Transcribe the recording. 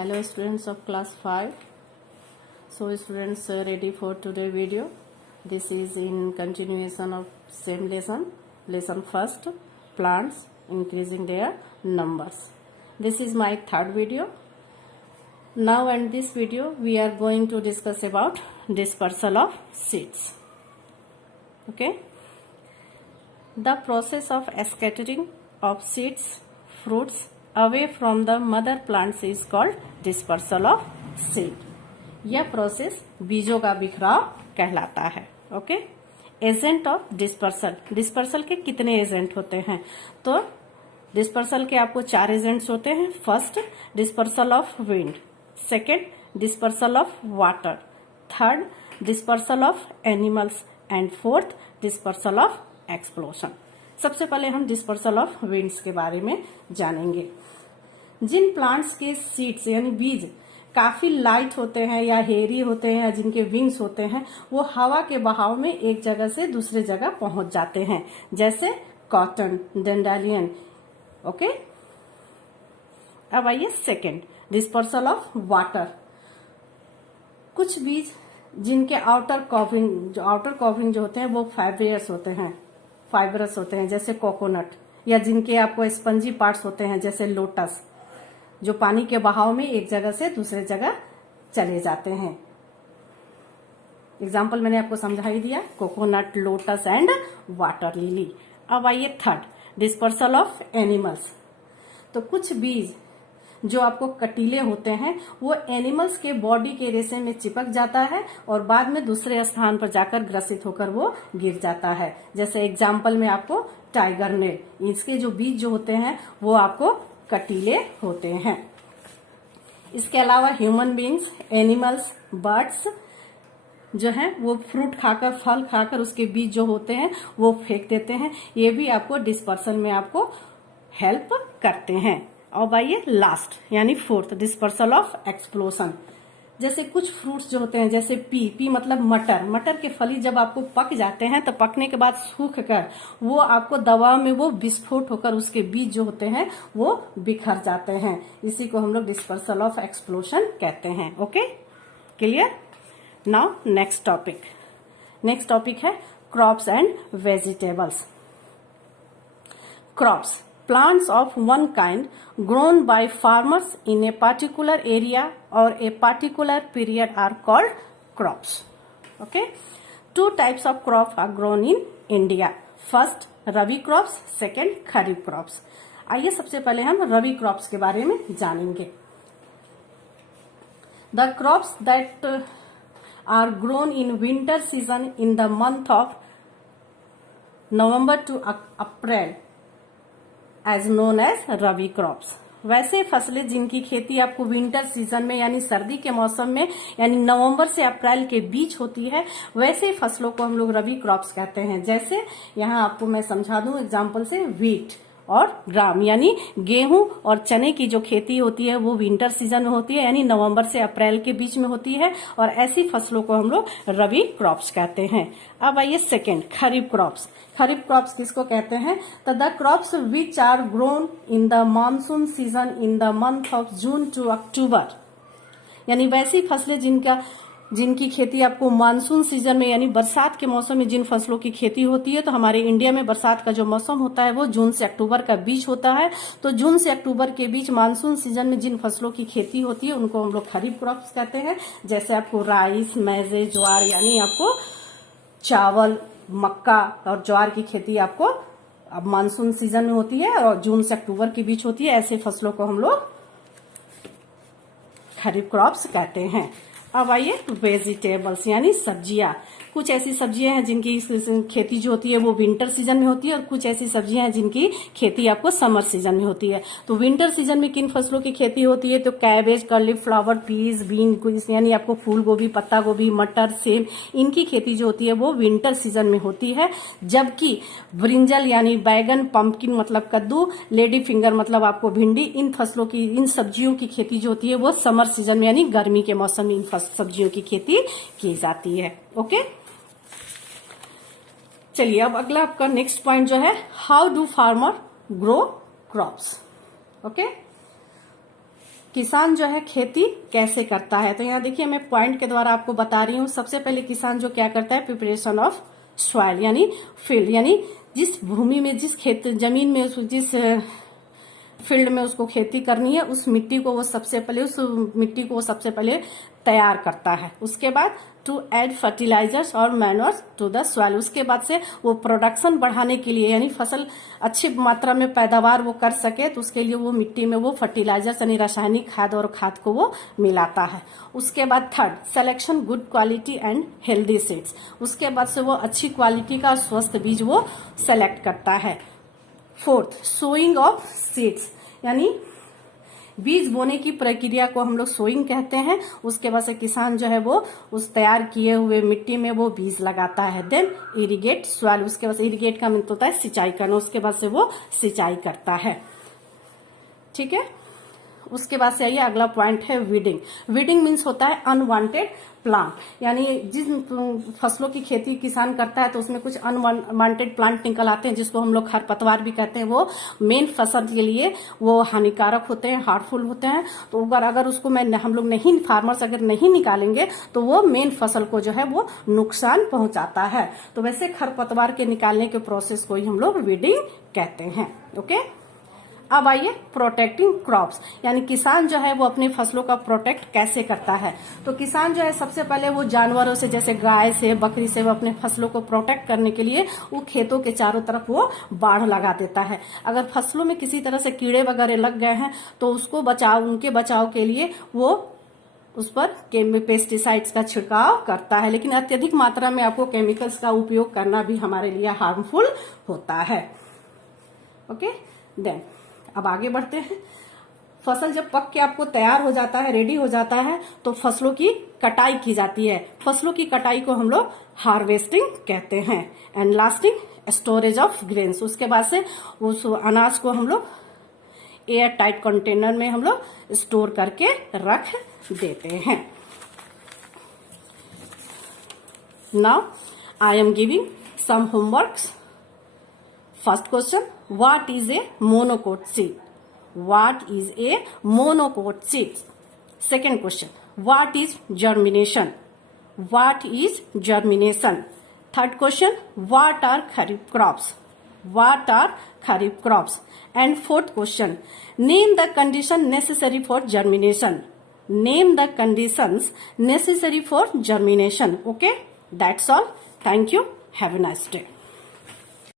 Hello students of class 5. So students ready for today video. This is in continuation of same lesson first, plants increasing their numbers. This is my third video. Now in this video we are going to discuss about dispersal of seeds. Okay. The process of scattering of seeds, fruits away from the mother plants is called dispersal of seed. यह process बीजों का बिखराव कहलाता है. Okay. Agent of dispersal. Dispersal के कितने agent होते हैं? तो डिस्पर्सल के आपको 4 एजेंट्स होते हैं. First, dispersal of wind. Second, dispersal of water. Third, dispersal of animals. And fourth, dispersal of explosion. सबसे पहले हम डिस्पर्सल ऑफ विंड्स के बारे में जानेंगे. जिन प्लांट्स के सीड्स यानी बीज काफी लाइट होते हैं या हेरी होते हैं या जिनके विंग्स होते हैं, वो हवा के बहाव में एक जगह से दूसरे जगह पहुंच जाते हैं, जैसे कॉटन, डैंडेलियन. ओके. अब आइए सेकेंड, डिस्पर्सल ऑफ वाटर. कुछ बीज जिनके आउटर कवरिंग जो होते हैं वो फाइब्रस होते हैं जैसे कोकोनट, या जिनके आपको स्पंजी पार्ट्स होते हैं जैसे लोटस, जो पानी के बहाव में एक जगह से दूसरे जगह चले जाते हैं. एग्जाम्पल मैंने आपको समझा ही दिया, coconut, lotus and water lily. अब आइए थर्ड, डिस्पर्सल ऑफ एनिमल्स. तो कुछ बीज जो आपको कटीले होते हैं वो एनिमल्स के बॉडी के रेशे में चिपक जाता है और बाद में दूसरे स्थान पर जाकर ग्रसित होकर वो गिर जाता है. जैसे एग्जाम्पल में आपको टाइगर नेट, इसके जो बीज जो होते हैं वो आपको कटीले होते हैं. इसके अलावा ह्यूमन बींग्स, एनिमल्स, बर्ड्स जो हैं वो फ्रूट खाकर, फल खाकर उसके बीज जो होते हैं वो फेंक देते हैं. ये भी आपको डिस्पर्सल में आपको हेल्प करते हैं. और आइए लास्ट यानी फोर्थ, डिस्पर्सल ऑफ एक्सप्लोशन. जैसे कुछ फ्रूट्स जो होते हैं जैसे पी मतलब मटर के फली जब आपको पक जाते हैं तो पकने के बाद सूख कर वो आपको दवा में वो विस्फोट होकर उसके बीज जो होते हैं वो बिखर जाते हैं. इसी को हम लोग डिस्पर्सल ऑफ एक्सप्लोशन कहते हैं. Okay, clear. Now next topic है crops and vegetables. Crops, plants of one kind grown by farmers in a particular area or a particular period are called crops. Okay. 2 types of crops are grown in India. First, rabi crops. Second, kharif crops. आइए सबसे पहले हम रबी crops के बारे में जानेंगे. The crops that are grown in winter season in the month of November to April as known as rabi crops. वैसे फसलें जिनकी खेती आपको विंटर सीजन में यानी सर्दी के मौसम में यानी नवंबर से अप्रैल के बीच होती है, वैसे फसलों को हम लोग रबी क्रॉप्स कहते हैं. जैसे यहाँ आपको मैं समझा दूं एग्जांपल से, व्हीट और ग्राम यानी गेहूं और चने की जो खेती होती है वो विंटर सीजन में होती है यानी नवंबर से अप्रैल के बीच में होती है, और ऐसी फसलों को हम लोग रबी क्रॉप्स कहते हैं. अब आइए second, kharif crops. Kharif crops किसको कहते हैं? तो the crops which are grown in the monsoon season in the month of June to October. यानी वैसी फसलें जिनकी खेती आपको मानसून सीजन में यानी बरसात के मौसम में जिन फसलों की खेती होती है, तो हमारे इंडिया में बरसात का जो मौसम होता है वो जून से अक्टूबर का बीच होता है. तो जून से अक्टूबर के बीच मानसून सीजन में जिन फसलों की खेती होती है उनको हम लोग खरीफ क्रॉप्स कहते हैं. जैसे आपको राइस, मैजे, ज्वार यानी आपको चावल, मक्का और ज्वार की खेती आपको अब मानसून सीजन में होती है और जून से अक्टूबर के बीच होती है. ऐसे फसलों को हम लोग खरीफ क्रॉप्स कहते हैं. अब आइए वेजिटेबल्स यानी सब्जियां. कुछ ऐसी सब्जियां हैं जिनकी खेती जो होती है वो विंटर सीजन में होती है और कुछ ऐसी सब्जियां हैं जिनकी खेती आपको समर सीजन में होती है. तो विंटर सीजन में किन फसलों की खेती होती है? तो कैबेज, कॉलीफ्लावर, पीज, बीन यानी आपको फूल गोभी, पत्ता गोभी, मटर, सेब, इनकी खेती जो होती है वो विंटर सीजन में होती है. जबकि ब्रिंजल यानी बैगन, पंपकिन मतलब कद्दू, लेडी फिंगर मतलब आपको भिंडी, इन सब्जियों की खेती जो होती है वो समर सीजन में यानी गर्मी के मौसम में इन सब्जियों की खेती की जाती है. ओके. चलिए अब अगला आपका नेक्स्ट पॉइंट जो है, how do farmer grow crops. Okay. किसान जो है खेती कैसे करता है, तो यहाँ देखिए मैं पॉइंट के द्वारा आपको बता रही हूँ। सबसे पहले किसान जो क्या करता है, प्रिपरेशन ऑफ सॉइल यानी फील्ड, यानी जिस भूमि में, जिस खेत जमीन में, जिस फील्ड में उसको खेती करनी है, उस मिट्टी को वो सबसे पहले तैयार करता है। उसके बाद टू ऐड फर्टिलाइजर्स और मैन्योर्स टू द सॉइल, उसके बाद से वो प्रोडक्शन बढ़ाने के लिए, यानी फसल अच्छी मात्रा में पैदावार वो कर सके, तो उसके लिए वो मिट्टी में वो फर्टिलाइजर्स यानी रासायनिक खाद और खाद को वो मिलाता है। उसके बाद third, selection good quality and healthy seeds, उसके बाद से वो अच्छी क्वालिटी का स्वस्थ बीज वो सेलेक्ट करता है। फोर्थ, सोइंग ऑफ सीड्स, यानी बीज बोने की प्रक्रिया को हम लोग सोइंग कहते हैं। उसके बाद से किसान जो है वो उस तैयार किए हुए मिट्टी में वो बीज लगाता है। देन इरिगेट सॉइल, उसके बाद से इरिगेट का मतलब होता है सिंचाई करना, उसके बाद से वो सिंचाई करता है। ठीक है, उसके बाद से आइए अगला पॉइंट है वीडिंग। वीडिंग मीन्स होता है अनवांटेड प्लांट, यानी जिस फसलों की खेती किसान करता है तो उसमें कुछ अनवांटेड प्लांट निकल आते हैं, जिसको हम लोग खरपतवार भी कहते हैं। वो मेन फसल के लिए वो हानिकारक होते हैं, हार्मफुल होते हैं। तो अगर उसको हम लोग नहीं, फार्मर्स अगर नहीं निकालेंगे तो वो मेन फसल को जो है वो नुकसान पहुंचाता है। तो वैसे खरपतवार के निकालने के प्रोसेस को ही हम लोग वीडिंग कहते हैं। ओके, अब आइए प्रोटेक्टिंग क्रॉप्स, यानी किसान जो है वो अपने फसलों का प्रोटेक्ट कैसे करता है। तो किसान जो है सबसे पहले वो जानवरों से, जैसे गाय से, बकरी से, वो अपने फसलों को प्रोटेक्ट करने के लिए वो खेतों के चारों तरफ वो बाड़ लगा देता है। अगर फसलों में किसी तरह से कीड़े वगैरह लग गए हैं तो उनके बचाव के लिए वो उस पर पेस्टिसाइड्स का छिड़काव करता है। लेकिन अत्यधिक मात्रा में आपको केमिकल्स का उपयोग करना भी हमारे लिए हार्मफुल होता है। ओके, देन अब आगे बढ़ते हैं। फसल जब पक के आपको तैयार हो जाता है, रेडी हो जाता है, तो फसलों की कटाई की जाती है। फसलों की कटाई को हम लोग हार्वेस्टिंग कहते हैं। And lasting storage of grains, उसके बाद से उस अनाज को हम लोग एयर टाइट कंटेनर में हम लोग स्टोर करके रख देते हैं। Now I am giving some homeworks. First question, what is a monocot seed? What is a monocot seed? Second question, what is germination? What is germination? Third question, what are kharif crops? What are kharif crops? And fourth question, name the condition necessary for germination. Name the conditions necessary for germination. Okay, that's all. Thank you. Have a nice day.